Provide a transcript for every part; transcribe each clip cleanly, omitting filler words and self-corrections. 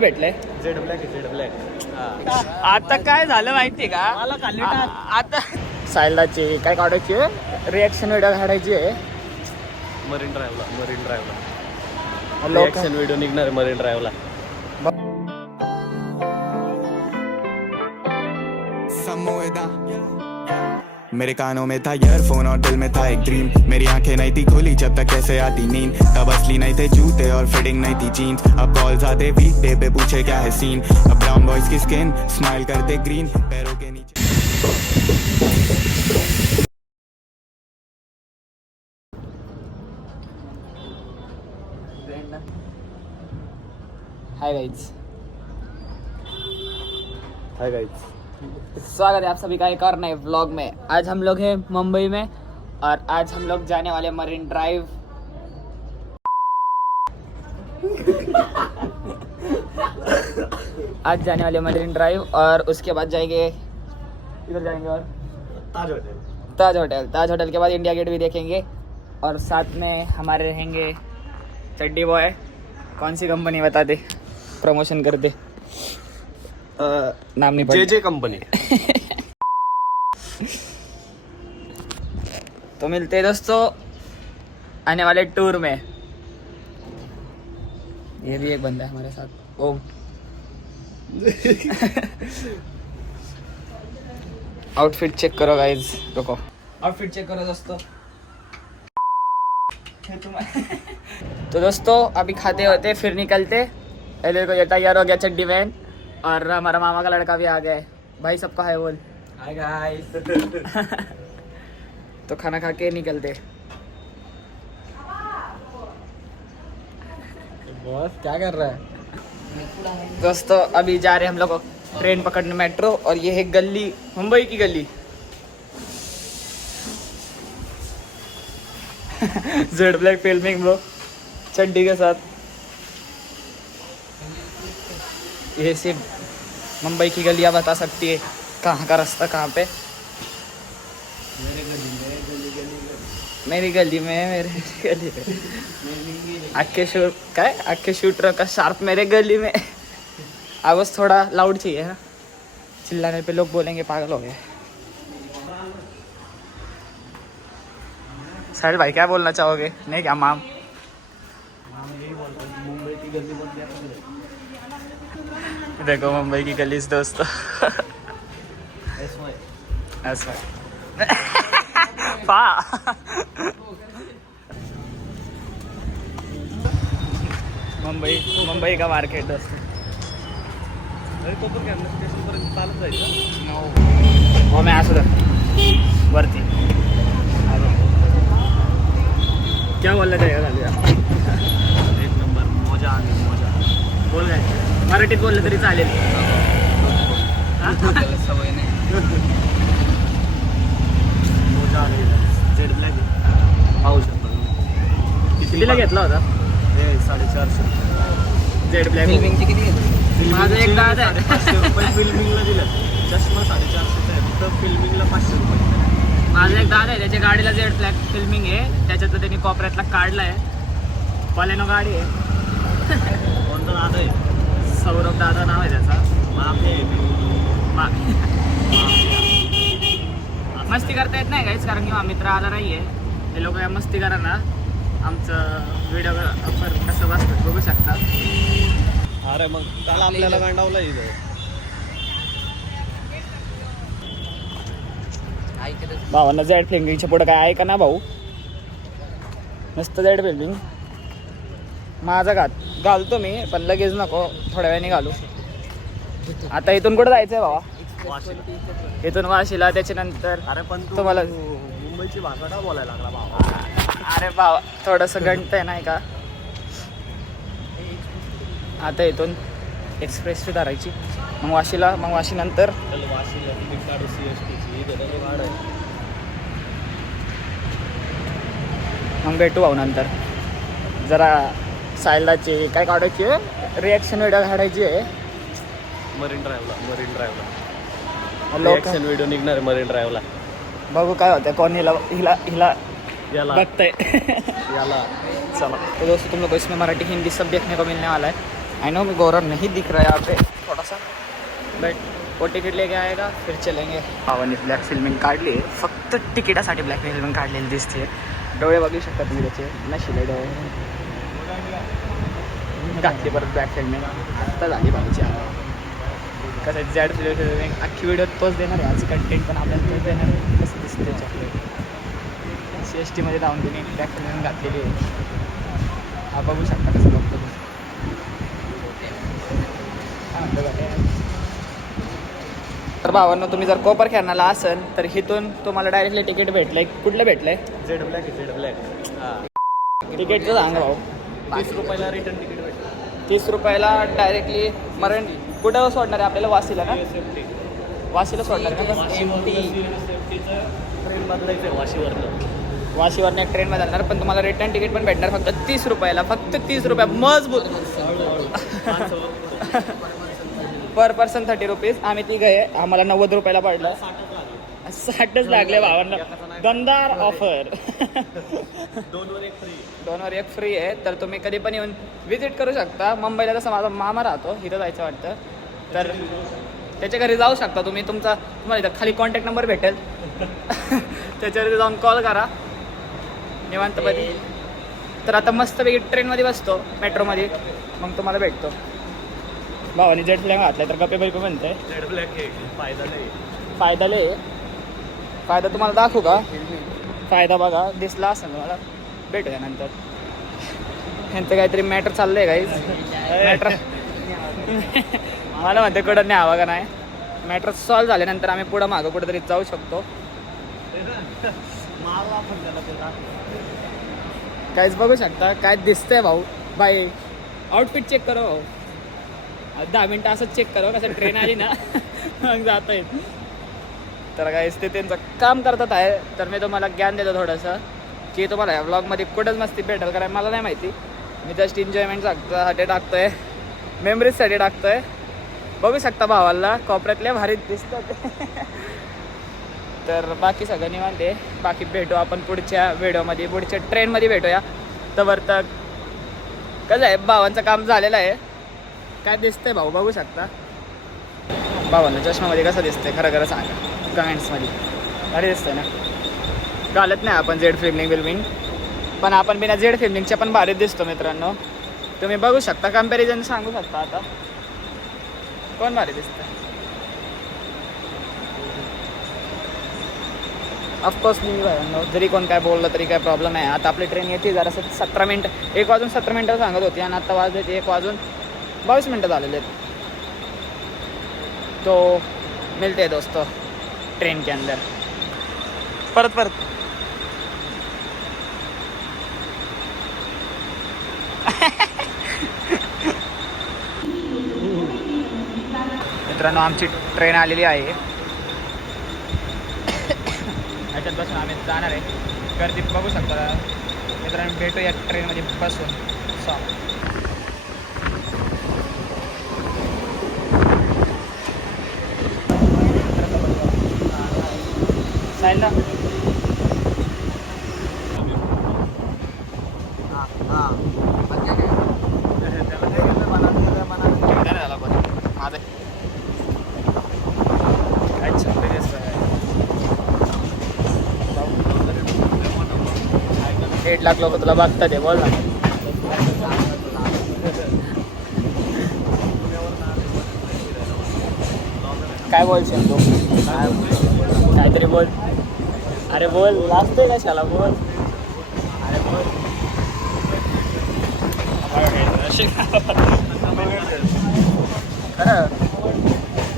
भेटलंय Z black. आता काय झालं माहितीये का आता सायलाची काय काढायची रिॲक्शन व्हिडिओ काढायची आहे मरीन ड्राईव्हला लोक रिॲक्शन व्हिडिओ निघणार आहे मरीन ड्राईव्हला. मेरे कानों में था ईयरफोन और दिल में था एक ड्रीम. मेरी आंखें नहीं थी खुली जब तक कैसे आती नींद. तब असली नहीं थे जूते और फिटिंग नहीं थी जीन्स. अब कॉल्स आते वीकडे पे पूछे क्या है सीन. अब ब्राउन बॉयज की स्किन स्माइल करते ग्रीन पैरों के नीचे. हाय गाइस, हाय गाइस, स्वागत है आप सभी का एक और नए व्लॉग में. आज हम लोग हैं मुंबई में और आज हम लोग जाने वाले मरीन ड्राइव. आज जाने वाले मरीन ड्राइव और उसके बाद जाएंगे इधर जाएंगे और ताज होटल के बाद इंडिया गेट भी देखेंगे और साथ में हमारे रहेंगे चड्डी बॉय. कौन सी कंपनी बता दे, प्रमोशन कर दे. नाम नहीं जे कंपनी. तो मिलते हैं दोस्तों आने वाले टूर में. ये भी एक बंदा है हमारे साथ, ओम. आउटफिट चेक करो गाइज, रुको आउटफिट चेक करो दोस्तों. तो दोस्तों अभी खाते होते फिर निकलते. देखो ये तैयार हो गया चड्डी मैन और हमारा मामा का लड़का भी आ गया है. भाई सबका है बोल. Hi guys. तो खाना खा के निकलते. बॉस क्या कर रहा है? दोस्तों अभी जा रहे हैं हम लोग ट्रेन पकड़ने मेट्रो और ये है गली, मुंबई की गली. जेड ब्लैक फिल्मिंग ब्रो चड्डी के साथ. ये सिर्फ मुंबई की गलियाँ बता सकती है कहाँ का रास्ता कहाँ पे. मेरी गली में आखे शूटर का शार्प मेरे गली में. आवाज़ थोड़ा लाउड चाहिए ना, चिल्लाने पे लोग बोलेंगे पागल हो गए. साहिल भाई क्या बोलना चाहोगे? नहीं क्या माम? मुंबई की गली देखो मुंबई की गली दोस्तों. ऐसा पा मुंबई का मार्केट दोस्तों. स्टेशनपर्यंत चालत जायचं. हो मैं असू वरती. क्या बोलना चाहिए खाली एक नंबर मजा आली मजा. बोल काय मराठीत बोललं तरी चालेल. सवय नाही. मजा आली. जेड ब्लॅक पाहू शकता तुम्ही. कितीला घेतला होता? हे 450. जेड ब्लॅक फिल्मिंगची किती घेतली? माझं एक 500 रुपये फिल्मिंगला दिलं. चष्मा 450 आहे, फक्त फिल्मिंगला 500 रुपये. माझं एक दादा आहे, त्याच्या गाडीला जेड ब्लॅक फिल्मिंग आहे, त्याच्यातलं त्यांनी कॉपऱ्यातला काढला आहे. पलेनो गाडी आहे. कोणतं दादा आहे? सौरभ दादा नाव आहे त्याचा. माफी मस्ती करता येत नाही काहीच, कारण की मित्र आला नाही आहे. ते लोक या मस्ती करा ना. आमचं व्हिडिओ कसं बसतं बघू शकता. अरे मग त्याला आपल्याला गांडावला इथं. भावांना जेड फिल्मिंगच्या पुढं काय आहे का ना भाऊ? नुसतं जेड फिल्मिंग माझा घालतो मी, पण लगेच नको, थोड्या वेळाने घालू. आता इथून कुठं जायचंय भावा? इथून वाशीला, त्याच्यानंतर अरे पण तुम्हाला मुंबईची भाषा का बोलायला लागला भावा? अरे भावा थोडंसं गणत आहे नाही का. आता इथून एक्सप्रेस धरायची, मग वाशीला, मग वाशीनंतर वाशीला तिकीट काढू CSTची. इथे गाड आहे. मग भेटू भाऊ नंतर. जरा सायलाची काय काढायची रिॲक्शन व्हिडिओ काढायची आहे मरीन ड्राईव्हला. लोक रिॲक्शन व्हिडिओ निघणार आहे मरीन ड्राईव्हला. बघू काय होतं, कोण हिला याला बघताय. याला चलो तो दोस्तों तुम लोग को इसमें मराठी हिंदी सब देखने को मिलने वाला है. आई नो गौरव नहीं दिख रहा है यहाँ पे थोड़ा सा, बट वो तिकीट लेके आएगा फिर चलेंगे. भावाने ब्लॅक फिल्मिंग काढली आहे, फक्त तिकिटासाठी ब्लॅक फिल्मिंग काढलेली दिसते. डोळे बघू शकता तुम्ही त्याचे, नशिले डोळे. घातली परत ब्लॅक फिल्मिंग आत्ता झाली भाऊची. कसं झॅड फिल्मिंग अख्खी व्हिडिओ तोच देणार आहे, आज कंटेंट पण आपल्याला तोच देणार आहे. कसं दिसतं त्याच्याकडे CST मध्ये जाऊन तुम्ही ब्लॅक फिल्मिंग घातलेली आहे. हा बघू शकता कसं बघतो तुम्ही. तर भावांनो, तुम्ही जर कोपर खेळण्याला असेल तर इथून तुम्हाला डायरेक्टली तिकीट भेटलंय. कुठलं भेटलंय? Z black. हां, तिकीटचं सांगा भाऊ. 30 रुपयाला रिटर्न तिकीट भेटतं. 30 रुपयाला डायरेक्टली मरण कुठं सोडणार आहे आपल्याला? वाशीला ना? वाशीला सोडणार आहे का? ट्रेन बदलायचं आहे वाशीवरनं. वाशीवरनं एक ट्रेनमध्ये जाणार, पण तुम्हाला रिटर्न तिकीट पण भेटणार फक्त 30 रुपयाला. फक्त 30 रुपया मजबूत. पर पर्सन 30 रुपीज. आम्ही ती गए, आम्हाला 90 रुपयाला पडलं. 60च लागले भावांना. दमदार ऑफर. 2 वर 1 फ्री आहे. तर तुम्ही कधी पण येऊन विजिट करू शकता. मुंबईला जसं माझा मामा राहतो, इथं जायचं वाटतं तर त्याच्या घरी जाऊ शकता तुम्ही. तुम्हाला इथं खाली कॉन्टॅक्ट नंबर भेटेल. त्याच्यावरती जाऊन कॉल करा निवांतपदी. तर आता मस्तपैकी ट्रेनमध्ये बसतो, मेट्रोमध्ये, मग तुम्हाला भेटतो. भावानी जेट फ्लॅग घातलाय तर गप्पे बैकू म्हणते. झेड ब्लॅक आहे, फायदा नाही. फायदा तुम्हाला दाखवू का? फायदा बघा, दिसला असेल तुम्हाला. भेटूया नंतर. ह्यांचं काहीतरी मॅटर चाललंय गाईज. मॅटर मला म्हणते कुठं नाही हवा का नाही. मॅटर सॉल्व्ह झाल्यानंतर आम्ही पुढं मागं कुठंतरी जाऊ शकतो. काहीच बघू शकता काय दिसतंय भाऊ. बाई आउटफिट चेक करो भाऊ. 10 मिनटं असंच चेक करो, कसं ट्रेन आली ना मग जाता येत. तर काहीच ते त्यांचं काम करतात आहे. तर मी तुम्हाला ज्ञान देतो थोडंसं, की तुम्हाला या व्लॉगमध्ये कुठंच मस्ती भेटेल कारण मला नाही माहिती. मी जस्ट एन्जॉयमेंटसाठी टाकतोय, मेमरीजसाठी टाकतोय. बघू शकता भावाला कोपऱ्यातल्या भारीत दिसतात. तर बाकी सगळं निवांत आहे. बाकी भेटू आपण पुढच्या व्हिडिओमध्ये, पुढच्या ट्रेनमध्ये भेटूया. तवर तक कसं आहे, भावांचं काम झालेलं आहे. काय दिसतंय भाऊ बघू शकता. भावांना चष्मामध्ये कसं दिसतंय खरं खरं सांगा कमेंट्समध्ये. अरे दिसतंय ना? घालत नाही आपण झेड फिल्मिंग, पण आपण बिना झेड फिल्मिंगच्या पण भारीत दिसतो मित्रांनो. तुम्ही बघू शकता, कम्पॅरिझन सांगू शकता. आता कोण भारी दिसतं? ऑफकोर्स मी भावांनो, जरी कोण काय बोललं तरी काय प्रॉब्लेम नाही. आता आपली ट्रेन येते जरासं 17 मिनटं, 1 वाजून 17 मिनटं सांगत होती आणि आता वाजले 1 वाजून 22 मिनटं झालेले आहेत. तो मिलते हैं दोस्तों ट्रेन के अंदर. परत मित्रांनो, आमची ट्रेन आलेली आहे. याच्यात बसून आम्ही जाणार आहे. गर्दी बघू शकता मित्रांनो. भेटूया ट्रेनमध्ये बसून. सायला $8 लाख लोक तुला बघतात आहे. बोल ना. काय बोलशील तू? काहीतरी बोल. अरे बोल, लाजतोय कशाला? बोल. अरे बोल. खरं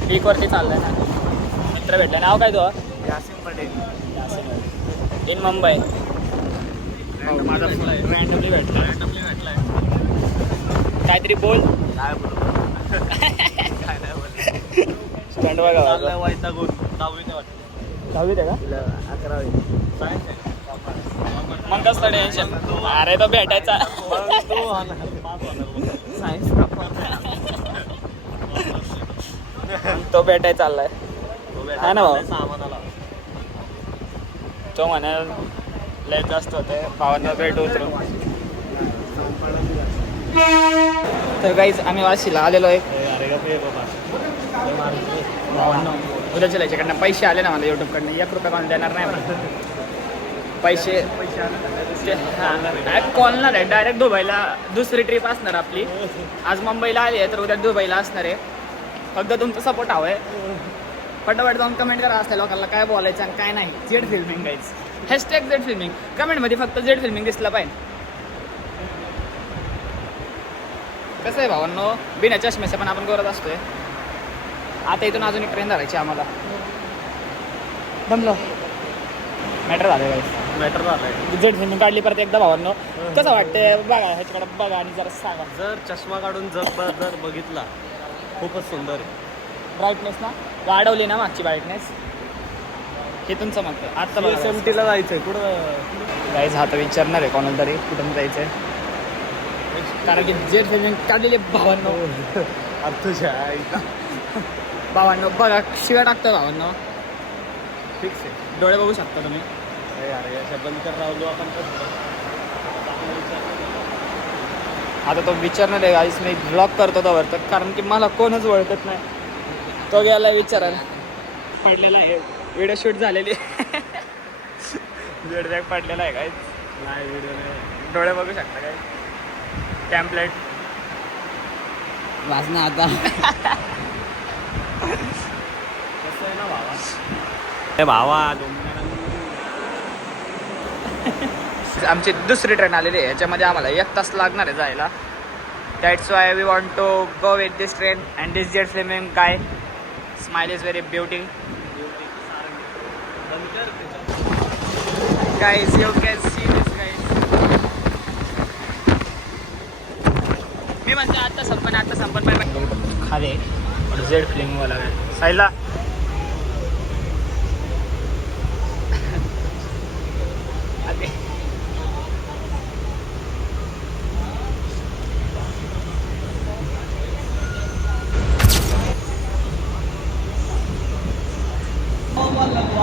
पीकवरती चाललंय ना. मित्र भेटला. नाव काय तो? यासिन पटेल. इन मुंबई. माझा रँडमली भेटला. काहीतरी बोल. काय बोलू? काय नाही बोल. स्टँड बघा. वैतागून 10वीत वाटतं. 10वीत आहे का? 11वी. सायन्स आहे. मग कसं टेन्शन? अरे तो भेटायचा. तो भेटाय चाललाय. हा ना भाऊ. तो म्हणाल लेट जास्त होते. भावांना भेट उतरू. तर गाईज आम्ही वाशीला आलेलो आहे. अरे बाबा उद्याच्या याच्याकडनं पैसे आले ना मला यूट्यूबकडनं 1 रुपया कोण देणार नाही मला. पैसे कॉलणार आहे डायरेक्ट दुबईला. दुसरी ट्रिप असणार आपली. आज मुंबईला आली आहे तर उद्या दुबईला असणार आहे. फक्त तुमचा सपोर्ट हवा आहे. फटाफट जाऊन कमेंट करा असल्या लोकांना काय बोलायचं आणि काय नाही. Z filming guys hashtag Z filming कमेंटमध्ये फक्त जेड फिल्मिंग दिसलं पाहिजे. कसं आहे भावांनो बिना चष्मेचं पण आपण करत असतोय. आता इथून अजून एक ट्रेन धरायची आम्हाला. दमलो मॅटर झालं गाईज. मॅटर झालाय. जेड फिल्मिंग काढली परत एकदा भावांनो. कसं वाटतंय बघा ह्याच्याकडे बघा आणि जरा सांगा. जर चष्मा काढून जर बघितला खूपच सुंदर आहे. ब्राईटनेस ना वाढवली ना मागची ब्राईटनेस हे तुमचं मत. आता बघा SMT ला जायचंय कुठं. गाईज हा तर विचारणार आहे कोणाला तरी कुठून जायचं आहे. कारण की जेड फिल्मिंग काढलेली भावांनो. भावांनो बघा शिव्या टाकतो भावांनो. फिक्स आहे. डोळे बघू शकता तुम्ही. अरे अशा बंद कर राहिलो आपण. आता तो विचारणार आहे गाईज. मी ब्लॉग करतो त्यावर तर कारण की मला कोणच ओळखत नाही. तो गेला विचारायला. पडलेला आहे व्हिडिओ शूट झालेली. जेड बॅग पडलेला आहे गाईज. नाही व्हिडिओ नाही. डोळे बघू शकता काय. टॅम्पलेट वाचना आता. कसं आहे ना भावा. ए भावा आमची दुसरी ट्रेन आलेली आहे. याच्यामध्ये आम्हाला 1 तास लागणार आहे जायला. That's why we want to go with this train and this जेड फिल्मिंग. काय smile is very beauty guys. You can see this guys. मी म्हणते आता संपन खाली जेड फिल्मिंग वाला साईला.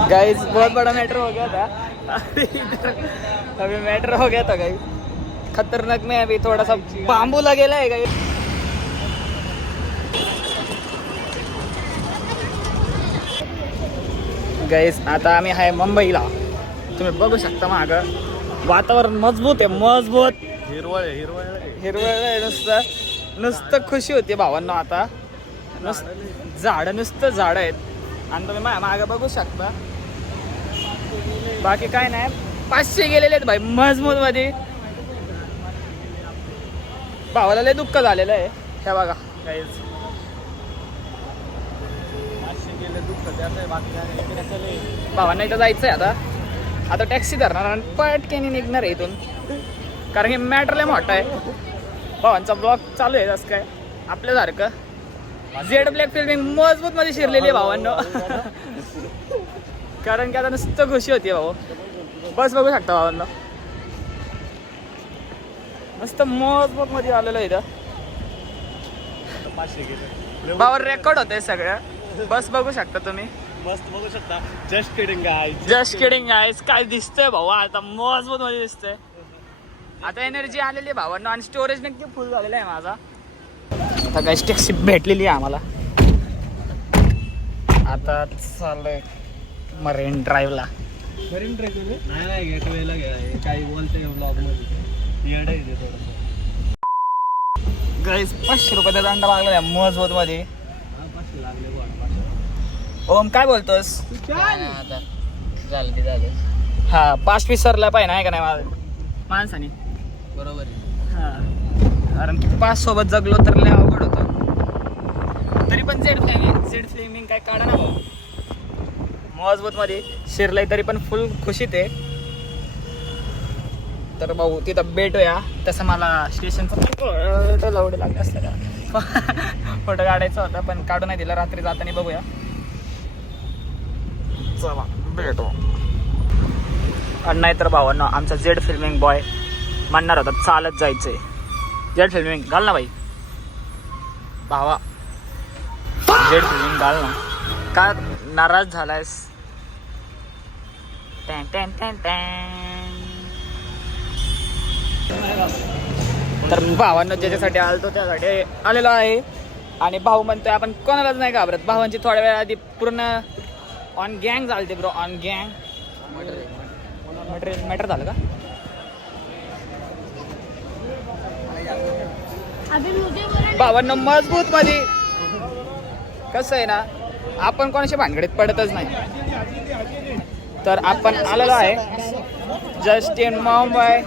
गाइस बहुत बड़ा मैटर हो गया था. अभी मैटर हो गया था गाइस. खतरनाक में अभी थोड़ा सा बांबू लगेला है गाइस. गाइस आता आम्ही आहे मुंबईला. तुम्ही बघू शकता मागं वातावरण मजबूत आहे. मजबूत हिरवळ आहे. हिरवळ आहे. नुसतं खुशी होती भावांना. आता झाडं नुसतं झाडं आहेत आणि तुम्ही मागं बघू शकता. बाकी काय नाही. 500 गेलेले आहेत भाई मजबूत मध्ये. भावाला लय दुःख झालेलं आहे. हे बघा गाईज. भावांना इथं जायचं आहे. आता टॅक्सी धरणार आणि पटकेने निघणार आहे इथून. कारण की मॅटर लय मोठा आहे. भावांचा ब्लॉग चालू आहे जसं काय आपल्यासारखं. जेड ब्लॅक फिल्मिंग मजबूत मध्ये शिरलेली आहे भावांनो. कारण की आता नुसतं खुशी होती भाऊ. बस बघू शकता भावांनो. मस्त मजबूत मध्ये आलेलो इथं. 500 गेले. भावावर रेकॉर्ड होतंय सगळं. बस बघू शकता तुम्ही. मस्त बघू शकता. Just kidding guys. Just kidding guys. काय दिसतंय भाऊ आता मजबूत मध्ये दिसतंय. आता एनर्जी आलेली आहे भावांनो आणि स्टोरेज नक्की फुल झालेला आहे माझा. आता काही टॅक्सी भेटलेली आहे आम्हाला. आता चाललोय मरीन ड्राईव्हला. नाही गेटवेला घ्या. काही बोलते ब्लॉग मध्ये येड आहे ते थोडंसं. गाईज 500 रुपयाचा दंड लागला मजबूत मध्ये. 500 लागले बघ. ओम काय बोलतोस. आता झालं ते झालं. हा 5 विसरला पाहिजे आहे का नाही माणसाने. बरोबर आहे. हा कारण की 5 सोबत जगलो तर लय अवघड होतं. तरी पण जेड फ्लेमिंग काय काढा ना भाऊ. मजबूत मध्ये शिरलंय तरी पण फुल खुशीत आहे. तर भाऊ तिथं भेटूया. तसं मला स्टेशनचं लावडे लागले असतं का. फोटो काढायचा होता पण काढू नाही दिला. रात्री जाताना बघूया. चला भेटू. आणि नाहीतर भावांना आमचा जेड फिल्मिंग बॉय म्हणणार होता चालत जायचंय. जेड फिल्मिंग घाल ना भाई. भावा जेड फिल्मिंग घाल ना. का नाराज झालायस. टॅन टॅन टॅन टॅन. तर भावांना ज्याच्यासाठी आलतो त्यासाठी आलेलो आहे. आणि भाऊ म्हणतोय आपण कोणालाच नाही घाबरत. भावांची थोड्या वेळ आधी पूर्ण ऑन गँग चालते ब्रो, ऑन गँग. मटेरियल मॅटर झालं का? भावांना मजबूत मध्ये कसं आहे ना, आपण कोणाशी भानगडीत पडतच नाही. तर आपण आलेलो आहे just in Mumbai.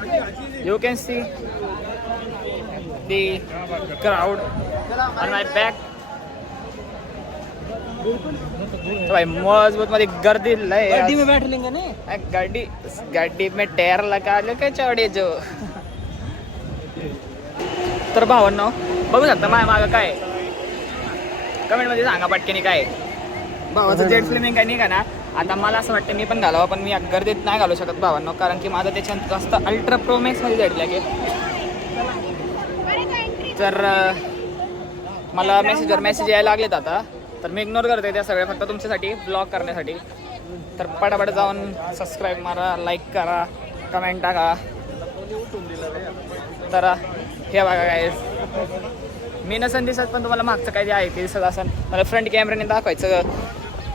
You can C the crowd on my back. भाई मजबूत मध्ये गर्दी लय. गाड़ी में बैठ लेंगे ना. गाडी में टायर लगा लो काय चौडे जो. तर भावांनो बघू शकता माझ्या मागं काय कमेंट मध्ये सांगा पटकेनी काय भावाचं जेट फिल्मिंग काय नाही का ना. आता मला असं वाटतं मी पण घालावं, पण मी गर्दीत नाही घालू शकत भावांनो, कारण की माझं त्याच्यात जास्त अल्ट्रा प्रो मॅक्स मध्ये जेट लागेल. तर मला मेसेजवर मेसेज यायला लागलेत आता, तर मी इग्नोर करते त्या सगळ्या, फक्त तुमच्यासाठी ब्लॉग करण्यासाठी. तर पटापट जाऊन सबस्क्राईब मारा, लाईक करा, कमेंट टाका. तर हे बघा काय मी नसन दिसत, पण तुम्हाला मागचं काय जे आहे ते दिसत असेल. मला फ्रंट कॅमेऱ्याने दाखवायचं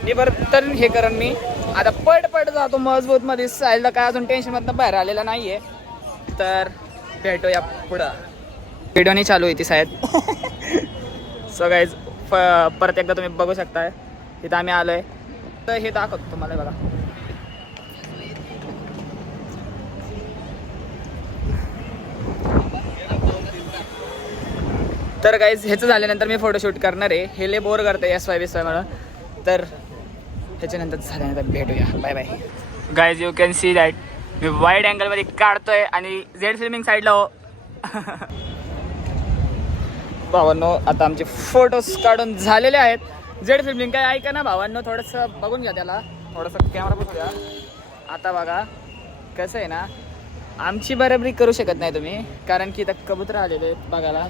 मी बरं, तर हे करण मी आता पट जातो मजबूतमध्ये. सायला काय अजून टेन्शनमधनं बाहेर आलेलं नाही आहे. तर भेटूया पुढं. व्हिडिओ नाही चालू आहे ती साहेब. सो गाईज परत एकदा तुम्ही बघू शकताय तिथं आम्ही आलो आहे. तर हे दाखवतो तुम्हाला बघा. तर गाईज ह्याचं झाल्यानंतर मी फोटोशूट करणार आहे. हे लय बोर करते SY म्हणून. तर ह्याच्यानंतर झाल्यानंतर भेटूया. Bye bye. Guys you can see that मी वाईड अँगलमध्ये काढतोय आणि जेड फिल्मिंग साईडला हो. भावांनो आता आमचे फोटोज काढून झालेले आहेत. जेड फिल्मिंग काय ऐका ना भावांनो, थोडंसं बघून घ्या त्याला, थोडंसं कॅमेरा बघू द्या. आता बघा कसं आहे ना, आमची बराबरी करू शकत नाही तुम्ही, कारण की इथं कबूतर आलेले आहेत बघायला.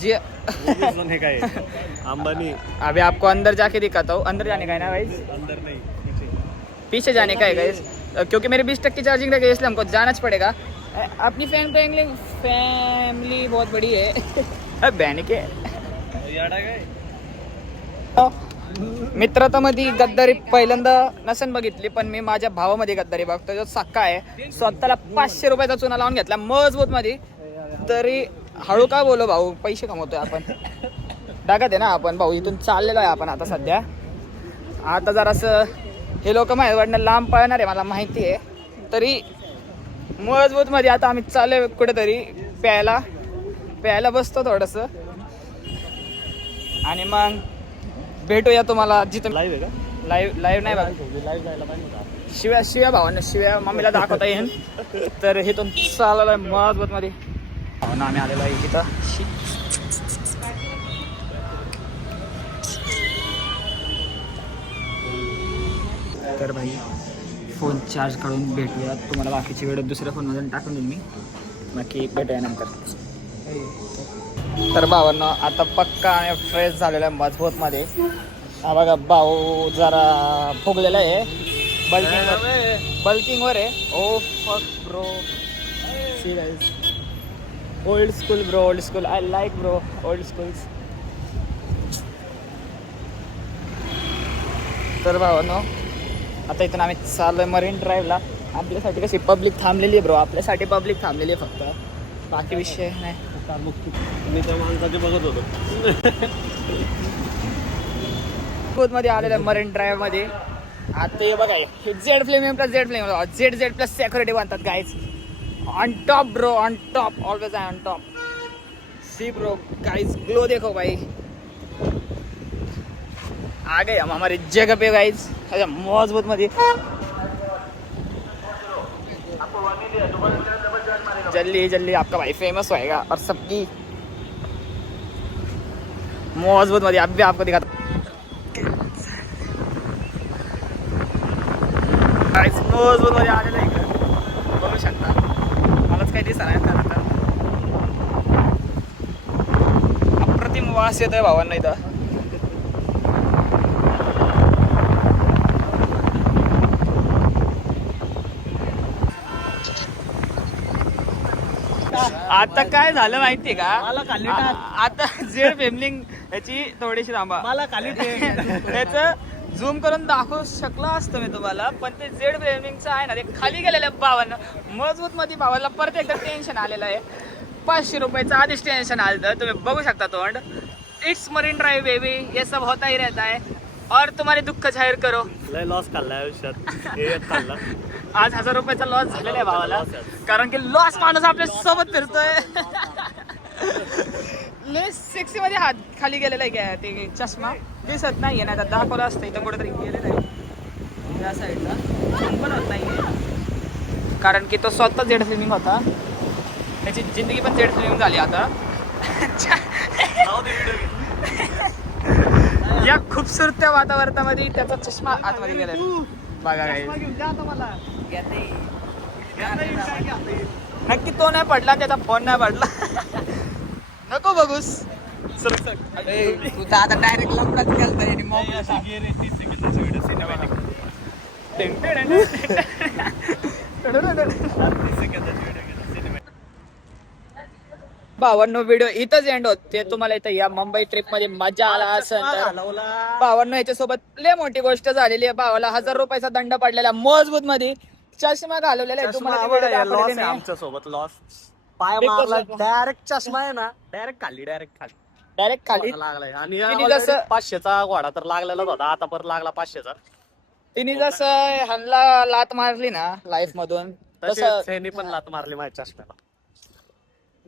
जे काय अंबानी अभी आपको अंदर जाके दिखाता हूँ. अंदर जाने का है ना भाई? अंदर नहीं पीछे जाने का है गाइस, क्योंकि मेरी 20% की चार्जिंग रह गई, इसलिए हमको जाना पड़ेगा. अपनी फैमिली बहुत बड़ी है. बहन के याडा काय मित्रतामध्ये गद्दारी पहिल्यांदा नसन बघितली, पण मी माझ्या भावामध्ये गद्दारी बघतो. जो सक्का आहे स्वतःला 500 रुपयाचा चुना लावून घेतला मजबूत मध्ये. तरी हळू का बोलो भाऊ, पैसे कमवतोय आपण, टाकत आहे ना आपण भाऊ. इथून चाललेलो आहे आपण आता सध्या. आता जरासं हे लोक माझ्याकडनं लांब पळणार आहे मला माहिती आहे. तरी मजबूत मध्ये आता आम्ही चाललोय कुठेतरी प्यायला बसतो थोडंसं, आणि मग भेटूया तुम्हाला जिथं. लाईव्ह आहे का? लाईव्ह नाही बघा, लाईव्ह जायला पाहिजे. शिव्या भावांना शिव्या मम्मीला दाखवता येईल. तर इथून चाललेलं आहे मजबूत मध्ये. भावना आम्ही आलेलो आहे तिथं. तर भाई फोन चार्ज काढून भेटूया. तुम्हाला बाकीची व्हिडिओ दुसऱ्या फोनमधून टाकून देईन मी. बाकी भेटूया नंतर. तर भावांना आता पक्का आणि फ्रेश झालेला आहे मजबूत मध्ये. हा बघा भाऊ जरा फुगलेला आहे, बल्किंगवर आहे. Oh fuck bro, see guys. Old school bro, old school. I like bro old schools. तर भावांनो आता इथून आम्ही चाललोय मरीन ड्राईव्हला. आपल्यासाठी कशी पब्लिक थांबलेली आहे ब्रो, आपल्यासाठी पब्लिक थांबलेली आहे फक्त, बाकी विषय नाही. मी त्या माणसाचे बघत होतो. मध्ये आलेलं आहे मरीन ड्राईव्ह मध्ये. आता हे बघा हे जेड फ्लेम प्लस सिक्युरिटी बांधतात guys. On top bro, on top, always on top. See bro guys, glow देखो भाई. आ गए हम हमारी जगह पे गाइस. अच्छा मजबूत मध्ये जल्दी आपका भाई फेमस होएगा और सबकी मजबूत मध्ये. अब भी आपको दिखाता गाइस, मजबूत मध्ये आलेलं आहे इकडं बघू शकता. मलाच काही दिसत नाही कारण अप्रतिम वास येतोय भावांना इथं. आता काय झालं माहितीये का मला खाली टाक. आता जेड फेमलिंग याची थोडीशी थांबा मला खाली त्याचं झूम करून दाखवू शकलो असतो मी तुम्हाला, पण ते जेड फेमलिंगचं आहे ना ते खाली गेलेलं भावानं मजबूत मध्ये भावाला परत एकदा टेन्शन आलेलं आहे. 500 रुपयाचं आधीच टेन्शन आलं, तुम्ही बघू शकता तोंड. इट्स मरीन ड्राइव बेबी, ये सब होता ही रहता है और तुम्हारे दुःख जाहीर करो. लय लॉस खाल्ला आयुष्यात. हे एक खाल्ला. आज 1000 रुपयाचा लॉस झालेला आहे भावाला, कारण की लॉस माणूस आपल्या सोबत फिरतोय. लय सेक्सी मध्ये हात खाली गेलेला आहे काय ते चष्मा दिसत नाहीये ना, आता दाखवलं असतं इथं कुठेतरी गेलेलं आहे या साईडला, पण होत नाहीये कारण की तो स्वतः जेड फिल्मिंग होता. त्याची जिंदगी पण जेड फिल्मिंग झाली आता. या खूपसूरत वातावरणामध्ये त्याचा चष्मा आतमध्ये गेलाय बघा काय. नक्की तो नाही पडला, त्याचा फोन नाही पडला. नको बघूस. तू तर आता डायरेक्ट लपडाच केलता आणि भावांनो व्हिडिओ इथंच एंड होते. तुम्हाला इथं या मुंबई ट्रिप मध्ये मजा आला असेल तर भावांनो याच्यासोबत लय मोठी गोष्ट झालेली आहे. भावाला 1000 रुपयाचा दंड पडलेला मजबूत मध्ये, चष्मा घालवलेला आहे. तुम्हाला ते video दाखवलेले लॉस नाही. आमच्या सोबत लॉस. पाय Because मारला of- डायरेक्ट चष्मा आहे ना, डायरेक्ट खाली डायरेक्ट खाली लागलाय. आणि तिने जसं- 500चा घोडा तर लागलेलाच होता, आता परत लागला 500चा. तिने जसं ह्यांना लात मारली ना लाईफ मधून, तसं तसंच ह्यानी पण लात मारली माझ्या चष्म्याला.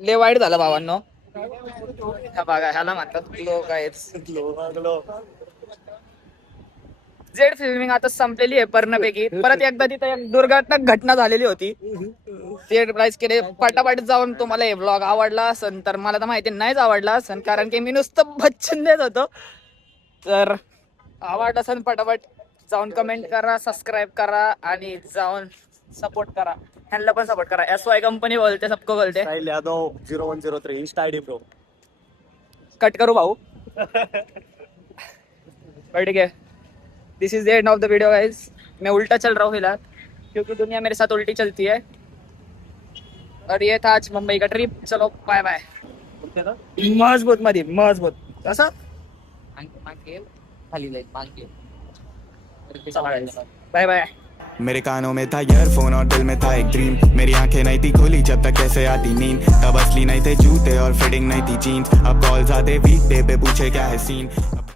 लय वाईट झालं भावांनो. ह्या बघा ह्याला म्हणतात लोक आहेत. जेड फिल्मिंग आता संपलेली आहे पर्णपैकी. परत एकदा तिथे एक दुर्घटना घटना झालेली होती. ते प्राईज केले पटापट जाऊन. तुम्हाला हे ब्लॉग आवडला असेल तर, मला तर माहिती नाहीच आवडला असेल कारण की मी नुसतं बच्चन देत होतो. तर आवडला असेल पटापट जाऊन कमेंट करा, सबस्क्राईब करा आणि जाऊन सपोर्ट करा. ह्यांना पण सपोर्ट करा. SY कंपनी बोलते, सबको बोलते. Sahil Yadav 0103 insta ID bro. Cut करू भाऊ. ठीक है, this is the end of the video guys. मैं उल्टा चल रहा हूँ फिलहाल क्योंकि दुनिया मेरे साथ उल्टी चलती है. और ये था आज मुंबई का ट्रिप. चलो बाय बाय. मजबूत मध्ये मजबूत असं मागे खाली जाईल मागे. Bye bye. मेरे कानों में था ईयरफोन और दिल में था एक ड्रीम. मेरी आंखें नहीं थी खुली जब तक कैसे आती नींद. तब असली नहीं थे जूते और फिटिंग नहीं थी जीन्स. अब कॉल्स आते वीकडे पे पूछे क्या है सीन.